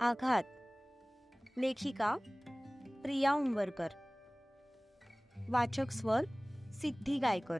आघात. लेखिका प्रिया उंबरकर. वाचक स्वर सिद्धी गायकर.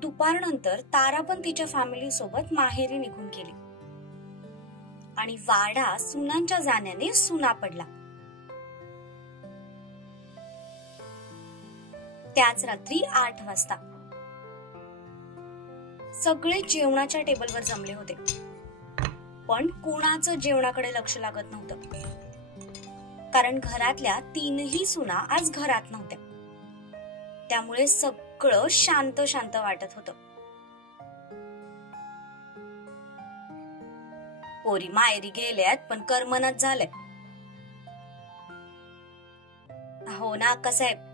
दुपारनंतर तारा पण तिच्या फॅमिली सोबत माहेरी निघून गेली आणि वाडा सुनांच्या जाण्याने सुना पडला. त्याच रात्री 8 वाजता सगळे जेवणाच्या टेबलवर जमले होते, पण कोणाचं जेवणाकडे लक्ष लागत नव्हतं, कारण घरातल्या 3ही सुना आज घरात नव्हत्या. त्यामुळे सगळं शांत शांत वाटत होतं. पोरी माहेरी गेल्यात पण करमनाच झालंय. हो ना अक्कासाहेब?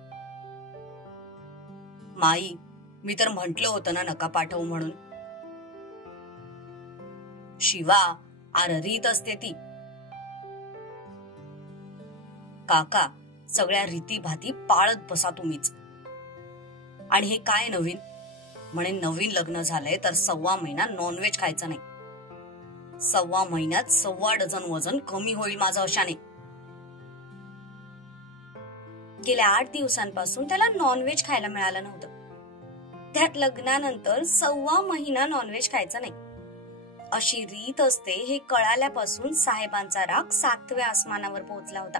माई, मी तर म्हंटल होतं ना नका पाठवू म्हणून. शिवा आररीत असते ती. काका, सगळ्या रीती भाती पाळत बसा तुम्हीच. आणि हे काय नवीन? म्हणे नवीन लग्न झालंय तर 1.25 महिना नॉनव्हेज खायचं नाही. 1.25 महिन्यात 1.25 डझन वजन कमी होईल माझं अशाने. गेल्या 8 दिवसांपासून त्याला नॉनव्हेज खायला मिळालं नव्हतं. त्यात लग्नानंतर 1.25 महिना नॉनव्हेज खायचं नाही अशी रीत असते हे कळाल्यापासून साहेबांचा राग 7व्या आसमानावर पोहोचला होता.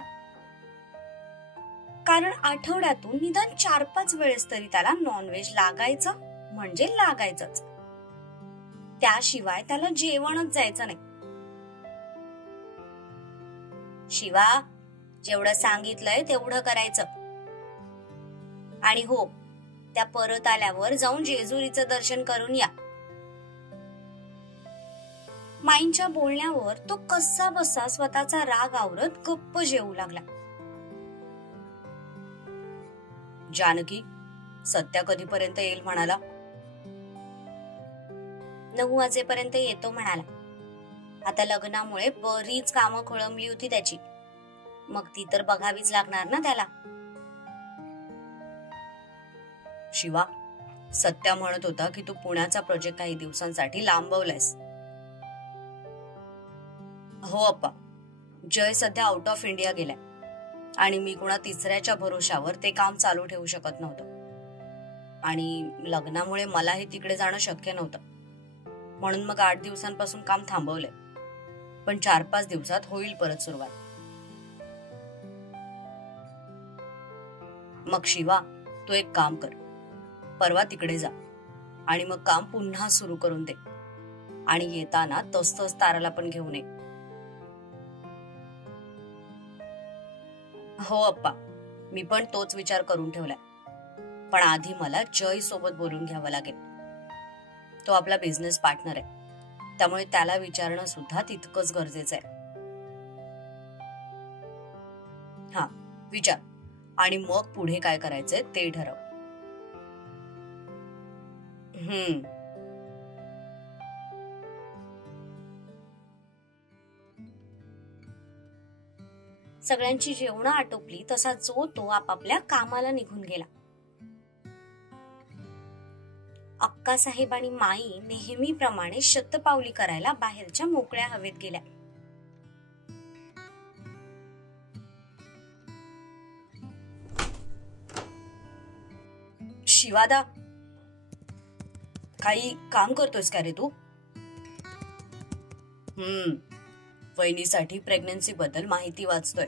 कारण आठवड्यातून निदान 4-5 वेळेस तरी त्याला नॉनव्हेज लागायचं म्हणजे लागायचंच. त्याशिवाय त्याला जेवणच जायचं नाही. शिवा, जेवढं सांगितलंय तेवढं करायचं. आणि हो, त्या परत आल्यावर जाऊन जेजुरीचं दर्शन करून या. माईंच्या बोलण्यावर तो कसा बसा स्वतःचा राग आवरत गप्प जेवू लागला. जानकी, सत्या कधीपर्यंत येईल म्हणाला? 9 वाजेपर्यंत येतो म्हणाला. आता लग्नामुळे बरीच कामं खोळंबली होती त्याची, मग ती तर बघावीच लागणार ना त्याला. शिवा, सत्या म्हणत होता की तू पुण्याचा प्रोजेक्ट काही दिवसांसाठी लांबवलायस. हो अप्पा, जय सध्या आउट ऑफ इंडिया गेलाय आणि मी कुणा तिसऱ्याच्या भरोशावर ते काम चालू ठेवू शकत नव्हतं. आणि लग्नामुळे मलाही तिकडे जाणं शक्य नव्हतं, म्हणून मग 8 दिवसांपासून काम थांबवलंय. पण 4-5 दिवसात होईल परत सुरुवात. मग शिवा, तू एक काम कर, परवा तिकडे जा आणि मग काम पुन्हा सुरू करून दे. आणि येताना तसतस ताराला पण घेऊन ये. हो अप्पा, मी पण तोच विचार करून ठेवलाय. पण आधी मला जय सोबत बोलून घ्यावं लागेल. तो आपला बिझनेस पार्टनर आहे, त्यामुळे त्याला विचारणं सुद्धा तितकंच गरजेचं आहे. हा, विचार आणि मग पुढे काय करायचंय ते ठरव. सगळ्यांची जेवणं आटोपली तसा जो तो आपापल्या कामाला निघून गेला. अक्कासाहेब आणि माई नेहमीप्रमाणे शतपावली करायला बाहेरच्या मोकळ्या हवेत गेल्या. शिवादा, काही काम करतोयस का रे तू? वहिनीसाठी प्रेग्नन्सी बद्दल माहिती वाचतोय.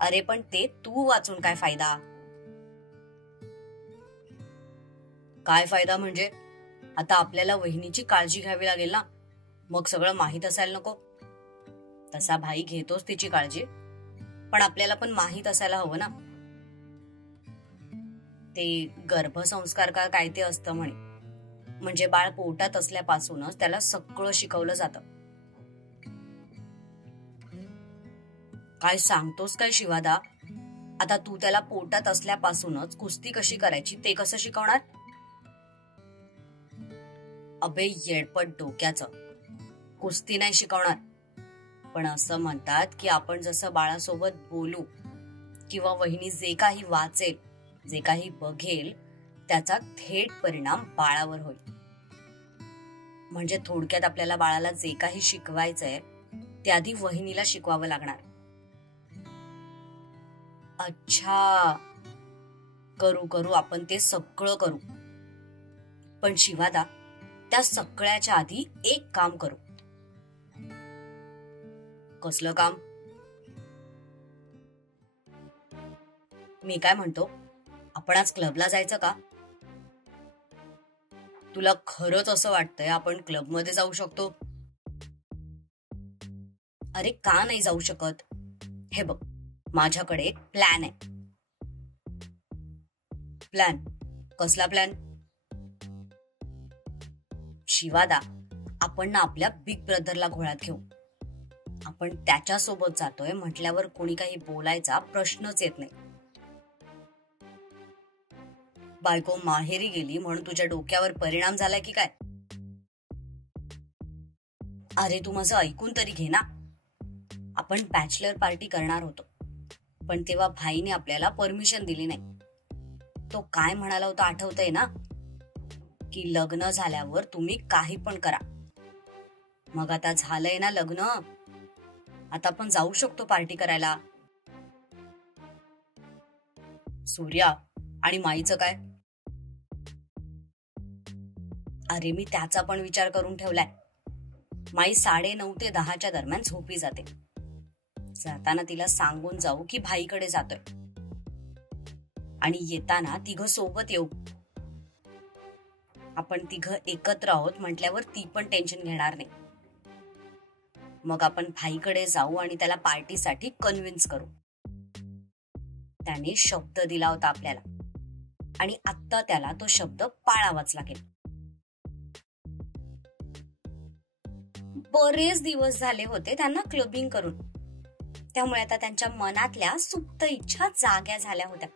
अरे पण ते तू वाचून काय फायदा? काय फायदा म्हणजे? आता आपल्याला वहिनीची काळजी घ्यावी लागेल ना, मग सगळं माहित असायला नको? तसा भाई घेतोच तिची काळजी, पण आपल्याला पण माहित असायला हवं ना. ते गर्भसंस्कार का काय ते असतं म्हणे, म्हणजे बाळ पोटात असल्यापासूनच त्याला सगळं शिकवलं जातं. काय सांगतोस काय शिवादा? आता तू त्याला पोटात असल्यापासूनच कुस्ती कशी करायची ते कसं शिकवणार? अबे येडपट डोक्याचं, कुस्ती नाही शिकवणार, पण असं म्हणतात की आपण जसं बाळासोबत बोलू किंवा वहिनी जे काही वाचेल, जे काही बघेल, त्याचा थेट परिणाम बाळावर होईल. म्हणजे थोडक्यात आपल्याला बाळाला जे काही शिकवायचंय ते आधी वहिनीला शिकवावं लागणार. अच्छा, करू आपण ते सगळं करू. पण शिवादा, त्या सगळ्याच्या आधी एक काम करू. कसलं काम? मी काय म्हणतो, आपण आज क्लबला जायचं का? तुला खरंच असं वाटतंय आपण क्लबमध्ये जाऊ शकतो? अरे का नाही जाऊ शकत? हे बघ, माझ्याकडे एक प्लॅन आहे. प्लॅन? कसला प्लॅन? शिवादा, आपण ना आपल्या बिग ब्रदरला घोळ्यात घेऊ. आपण त्याच्यासोबत जातोय म्हटल्यावर कोणी काही बोलायचा प्रश्नच येत नाही. बायको माहेरी गेली म्हणून तुझ्या डोक्यावर परिणाम झालाय की काय? अरे तू माझं ऐकून तरी घे ना. आपण बॅचलर पार्टी करणार होतो, पण तेव्हा भाईने आपल्याला परमिशन दिली नाही. तो काय म्हणाला होता आठवतंय ना, की लग्न झाल्यावर तुम्ही काही पण करा. मग आता झालंय ना लग्न, आता आपण जाऊ शकतो पार्टी करायला. सूर्या, आणि माईचं काय? अरे मी त्याचा पण विचार करून ठेवलाय. माई 9:30 ते 10 दरम्यान झोपी जाते. जाताना तिला सांगून जाऊ की भाईकडे जातोय, आणि येताना तिघं सोबत येऊ. आपण तिघं एकत्र आहोत म्हटल्यावर ती पण टेन्शन घेणार नाही. मग आपण भाईकडे जाऊ आणि त्याला पार्टीसाठी कन्व्हिन्स करू. त्याने शब्द दिला होता आपल्याला, आणि आता त्याला तो शब्द पाळावाच लागेल. बरेच दिवस झाले होते त्यांना क्लबिंग करून, त्यामुळे आता त्यांच्या मनातल्या सुप्त इच्छा जाग्या झाल्या होत्या.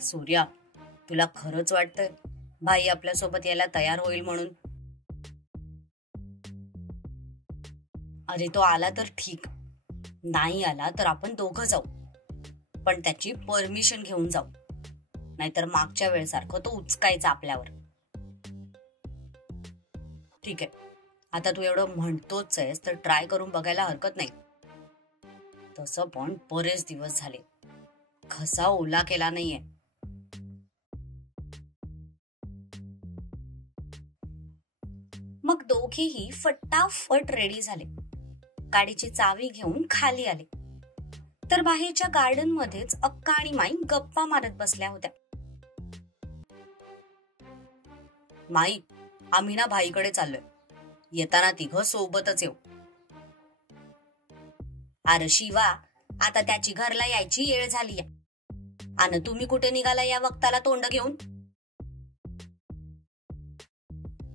सूर्या, तुला खरंच वाटतंय भाई आपल्यासोबत यायला तयार होईल म्हणून? अरे तो आला तर ठीक, नाही आला तर आपण दोघं जाऊ, पण त्याची परमिशन घेऊन जाऊ. नाहीतर मागच्या वेळेसारखं तो उचकायचा आपल्यावर. ठीक आहे, आता तू एवढं म्हणतोच आहेस तर ट्राय करून बघायला हरकत नाही. तसं पण बरेच दिवस झाले, घसा ओला केला नाहीये. मग दोघेही फटाफट रेडी झाले. गाडीची चावी घेऊन खाली आले तर बाहेरच्या गार्डन मध्येच अक्का आणि माई गप्पा मारत बसल्या होत्या. माई, आम्ही ना भाईकडे चाललोय, येताना तिघं सोबतच येऊ. अरे शिवा, आता त्याची घरला यायची वेळ झाली. आणि तुम्ही कुठे निघाला या वक्ताला तोंड घेऊन?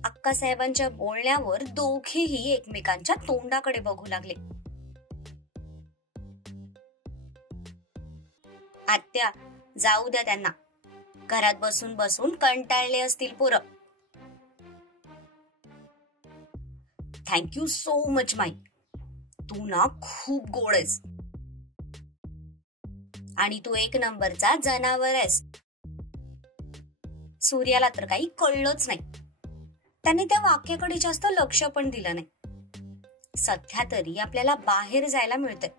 अक्का साहेबांच्या बोलण्यावर दोघेही एकमेकांच्या तोंडाकडे बघू लागले. आत्या, जाऊ द्या त्यांना, घरात बसून बसून कंटाळले असतील पोरं. थँक्यू सो मच माई, तू ना खूप गोड आहेस, आणि तू एक नंबरचा जनावर आहेस. सूर्याला तर काही कळलंच नाही. त्याने त्या वाक्याकडे जास्त लक्ष पण दिलं नाही. सध्या तरी आपल्याला बाहेर जायला मिळतंय,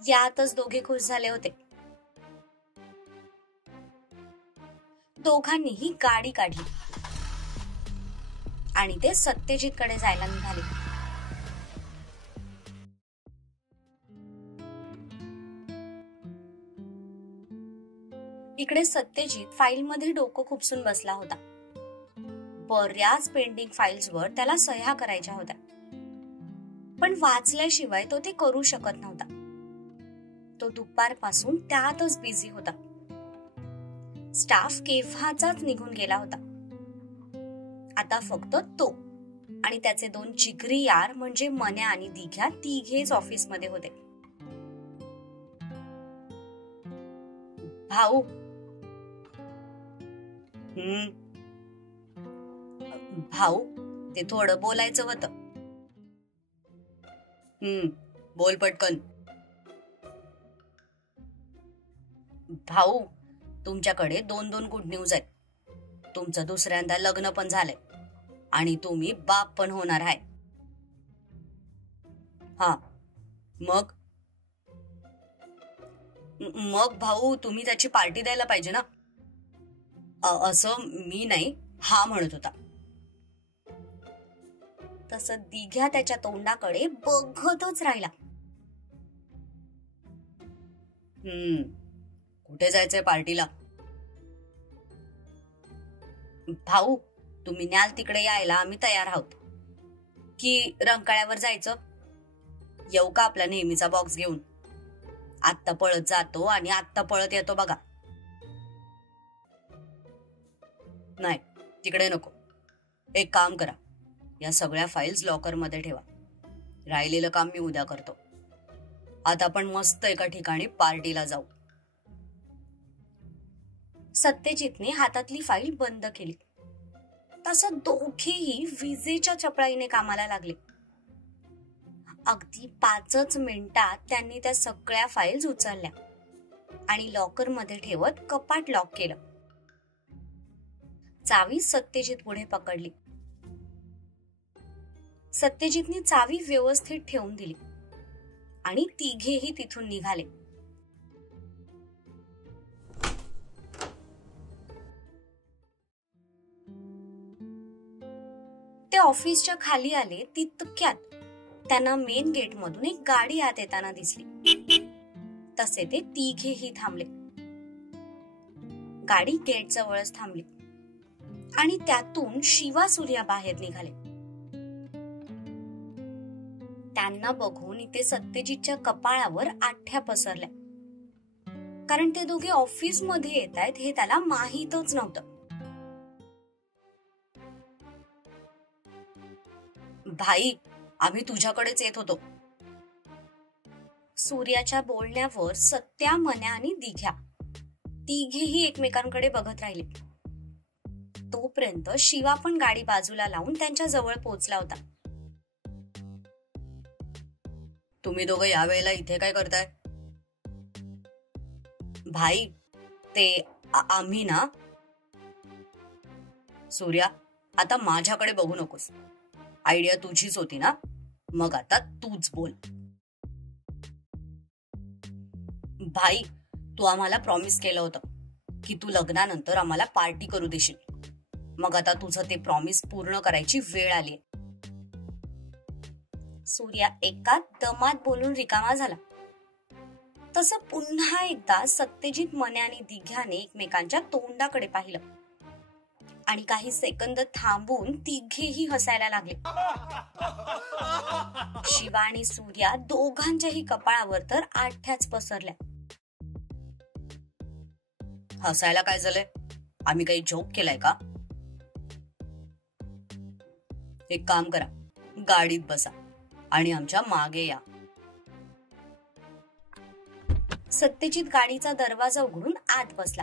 यातच दोघे खुश झाले होते. दोघांनीही गाडी काढली आणि ते सत्यजितकडे जायला निघाले. इकडे सत्यजित फाईलमध्ये डोकं खुपसून बसला होता. बऱ्याच पेंडिंग फाईल्सवर त्याला सह्या करायच्या होत्या, पण वाचल्याशिवाय तो ते करू शकत नव्हता. तो दुपारपासून त्यातच बिझी होता. स्टाफ केव्हाचाच निघून गेला होता. आता फक्त तो आणि त्याचे दोन जिगरी यार म्हणजे मन्या आणि दिघ्या तिघेच ऑफिसमध्ये होते. भाऊ, भाऊ, ते थोडं बोलायचं होतं. बोल पटकन. भाऊ, तुमच्याकडे 2 गुड न्यूज आहेत. तुमचं दुसऱ्यांदा लग्न पण झालंय आणि तुम्ही बाप पण होणार आहे. हा, मग मग भाऊ, तुम्ही त्याची पार्टी द्यायला पाहिजे ना. असं मी नाही, हा म्हणत होता. तसं दिघ्या त्याच्या तोंडाकडे बघतच राहिला. कुठे जायचंय पार्टीला? भाऊ, तुम्ही न्याल तिकडे यायला आम्ही तयार आहोत. की रंकाळ्यावर जायचं? येऊ का आपला नेहमीचा बॉक्स घेऊन? आत्ता पळत जातो आणि आत्ता पळत येतो बघा. नाही, तिकडे नको. एक काम करा, या सगळ्या फाईल्स लॉकर मध्ये ठेवा. राहिलेलं काम मी उद्या करतो. आता आपण मस्त एका ठिकाणी पार्टीला जाऊ. सत्यजितने हातातली फाईल बंद केली. तसं दोघेही विजेच्या चपळाईने कामाला लागले. अगदी 5च मिनिटात त्यांनी त्या सगळ्या फाईल्स उचलल्या आणि लॉकर मध्ये ठेवत कपाट लॉक केलं. चावी सत्यजित पुढे पकडली. सत्यजितने चावी व्यवस्थित ठेवून दिली आणि तिघेही तिथून निघाले. ते ऑफिसच्या खाली आले तितक्यात त्यांना मेन गेट मधून एक गाडी आत येताना दिसली. तसे ते तिघेही थांबले. गाडी गेट जवळच थांबली आणि त्यातून शिवा सूर्या बाहेर निघाले. त्यांना बघून इथे सत्यजितच्या कपाळावर आठ्या पसरल्या, कारण ते दोघे ऑफिस मध्ये येत आहेत हे त्याला माहीतच नव्हतं. भाई, आम्ही तुझ्याकडेच येत होतो. सूर्याच्या बोलण्यावर सत्या, मन्या आणि दिघ्या तिघेही एकमेकांकडे बघत राहिले. तोपर्यंत शिवा पण गाडी बाजूला लावून त्यांच्या जवळ पोहोचला होता. तुम्ही दोघं यावेळेला इथे काय करताय? भाई, ते आम्ही ना. सूर्या, आता माझ्याकडे बघू नकोस. आयडिया तुझीच होती ना, मग आता तूच बोल. भाई, तू आम्हाला प्रॉमिस केलं होतं की तू लग्नानंतर आम्हाला पार्टी करू देशील. मग आता तुझं ते प्रॉमिस पूर्ण करायची वेळ आली. सूर्या एका दमात बोलून रिकामा झाला. तसं पुन्हा एकदा सत्यजित, मन्या आणि दिघ्याने एकमेकांच्या तोंडाकडे पाहिलं आणि काही सेकंद थांबून तिघेही हसायला लागले. शिवा आणि सूर्या दोघांच्याही कपाळावर तर आठ्याच पसरल्या. हसायला काय झालंय? आम्ही काही जोक केलाय का? एक काम करा, गाडीत बसा आणि आमच्या मागे या. सत्यजित गाडीचा दरवाजा उघडून आत बसला.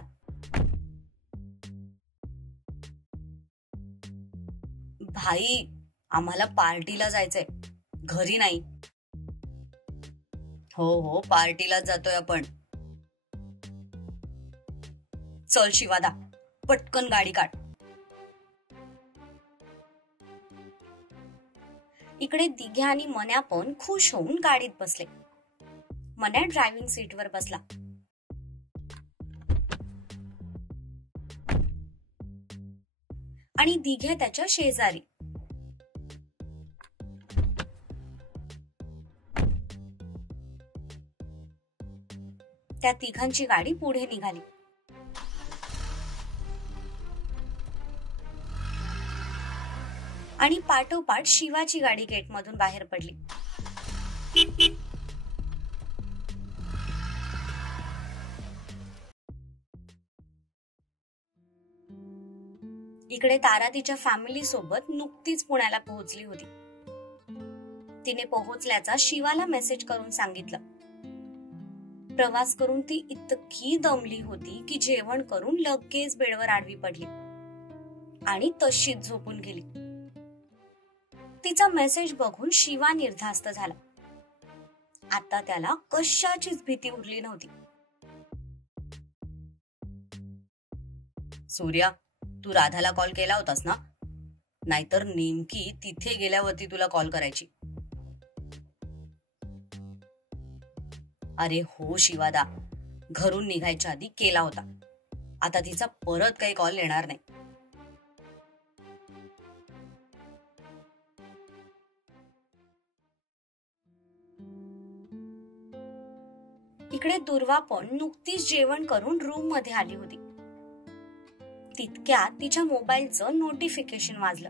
भाई, आम्हाला पार्टीला जायचंय, घरी नाही. हो, पार्टीला जातोय आपण. चल शिवादा, पटकन गाडी काढ. इकडे दिघ्या आणि मन्या पण खुश होऊन गाडीत बसले. मन्या ड्रायव्हिंग सीटवर बसला. आणि दिघ्या त्याच्या शेजारी. त्या तिघांची गाडी पुढे निघाली. आणि पाठोपाठ शिवाची गाडी गेटमधून बाहेर पडली. इकडे तारा तिच्या फॅमिली सोबत नुकतीच पुण्याला पोहोचली होती. तिने पोहोचल्याचा शिवाला मेसेज करून सांगितलं. प्रवास करून ती इतकी दमली होती की जेवण करून लगेच बेडवर आडवी पडली आणि तशीच झोपून गेली. तिचा मेसेज बघून शिवा निर्धास्त झाला. आता त्याला कशाचीच भीती उरली नव्हती. सूर्या, तू राधाला कॉल केला होतास ना? नाहीतर नेमकी तिथे गेल्यावरती तुला कॉल करायची. अरे हो शिवादा, घरून निघायच्या आधी केला होता. आता तिचा परत काही कॉल येणार नाही. इकडे दुर्वा पण नुकतीच जेवण करून रूम मध्ये आली होती. तितक्यात तिच्या मोबाईलचं नोटिफिकेशन वाजलं.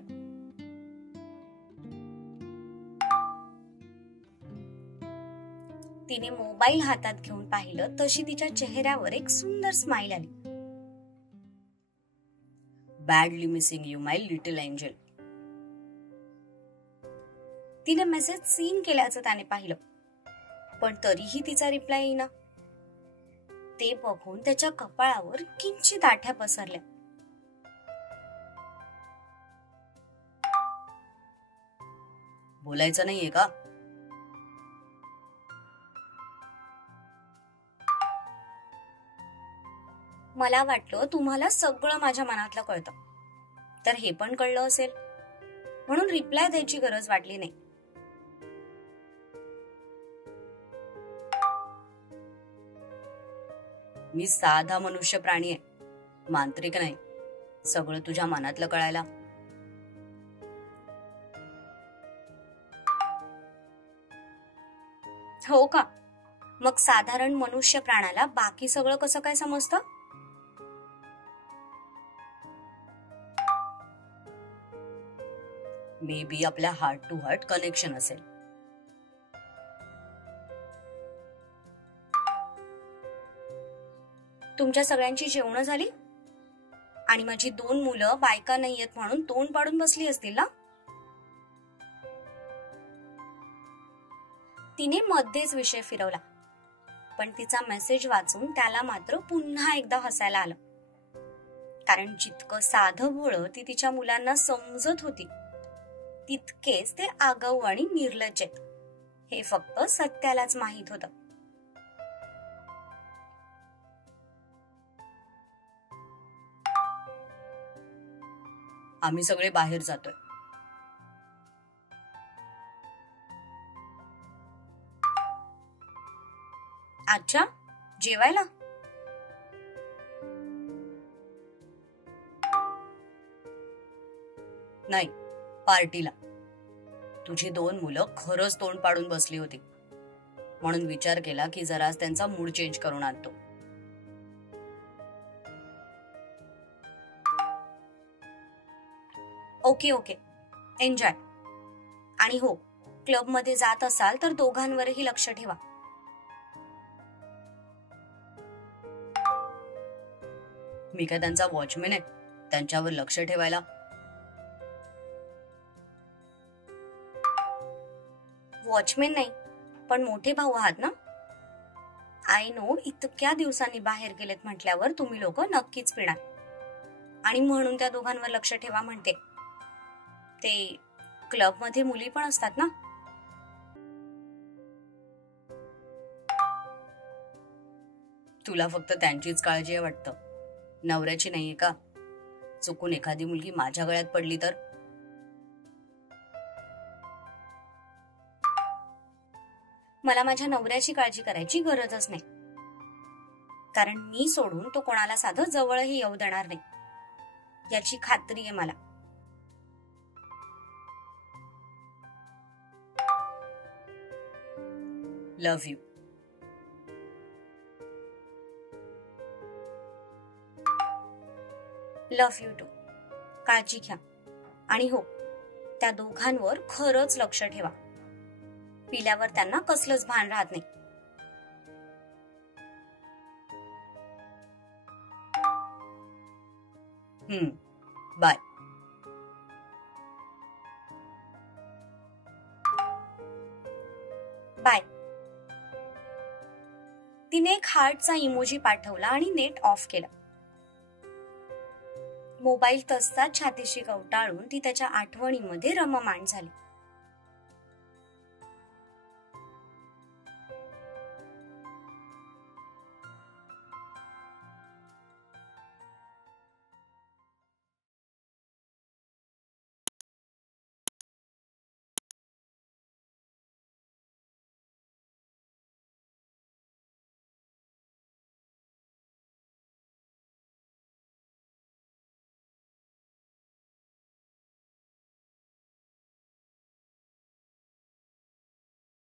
तिने मोबाईल हातात घेऊन पाहिलं तशी तिच्या चेहऱ्यावर एक सुंदर स्माइल आली. Badly missing you my little angel. तिने मेसेज सीन केल्याचं त्याने पाहिलं, पण तरीही तिचा रिप्लाय येईना. ते बघून त्याच्या कपाळावर किंचित आठ्या पसरल्या. बोलायचं नाहीये का? मला वाटलं तुम्हाला सगळं माझ्या मनातलं कळतं, तर हे पण कळलं असेल म्हणून रिप्लाय द्यायची गरज वाटली नाही. मी साधा मनुष्य प्राणी आहे, मांत्रिक नाही. सगळं तुझ्या मनातलं कळायला. हो का? मग साधारण मनुष्य प्राण्याला बाकी सगळं कसं काय समजतं? मे बी आपल्या हार्ट टू हार्ट कनेक्शन असेल. तुमच्या सगळ्यांची जेवणं झाली आणि माझी 2 मुलं बायका नाहीयेत म्हणून तोंड पाडून बसली असतील ना? तिने मध्येच विषय फिरवला, पण तिचा मेसेज वाचून त्याला मात्र पुन्हा एकदा हसायला आलं. कारण जितकं साधं भोळं ती तिच्या मुलांना समजत होती, तितकेच ते आगाऊ आणि निर्लज्ज आहेत हे फक्त सत्यालाच माहित होतं. आम्ही सगळे बाहेर जातोय. अच्छा, जेवायला? नाही, पार्टीला. तुझी 2 मुलं खरंच तोंड पाडून बसली होती, म्हणून विचार केला की जरा त्यांचा मूड चेंज करून आणतो. Okay okay, enjoy. आणि हो, क्लब मध्ये जात असाल तर दोघांवरही लक्ष ठेवा. मी काय त्यांचा वॉचमॅन आहे त्यांच्यावर लक्ष ठेवायला? वॉचमॅन नाही, पण मोठे भाऊ आहात ना. आय नो, इतक्या दिवसांनी बाहेर गेलेत म्हटल्यावर तुम्ही लोक नक्कीच पिणार, आणि म्हणून त्या दोघांवर लक्ष ठेवा म्हणते. ते क्लब मध्ये मुली पण असतात ना. तुला फक्त त्यांचीच काळजी आहे वाटतं, नवऱ्याची नाहीये का? चुकून एखादी मुलगी माझ्या गळ्यात पडली तर? मला माझ्या नवऱ्याची काळजी करायची गरजच नाही, कारण मी सोडून तो कोणाला साधं जवळही येऊ देणार नाही याची खात्री आहे मला. Love you. Love you too. काळजी घ्या. आणि हो, त्या दोघांवर खरंच लक्ष ठेवा. पिल्यावर त्यांना कसलंच भान राहत नाही. बाय. बाय. तिने एक हार्टचा इमोजी पाठवला आणि नेट ऑफ केला. मोबाईल तसाच छातीशी कवटाळून ती त्याच्या आठवणीमध्ये रममाण झाली.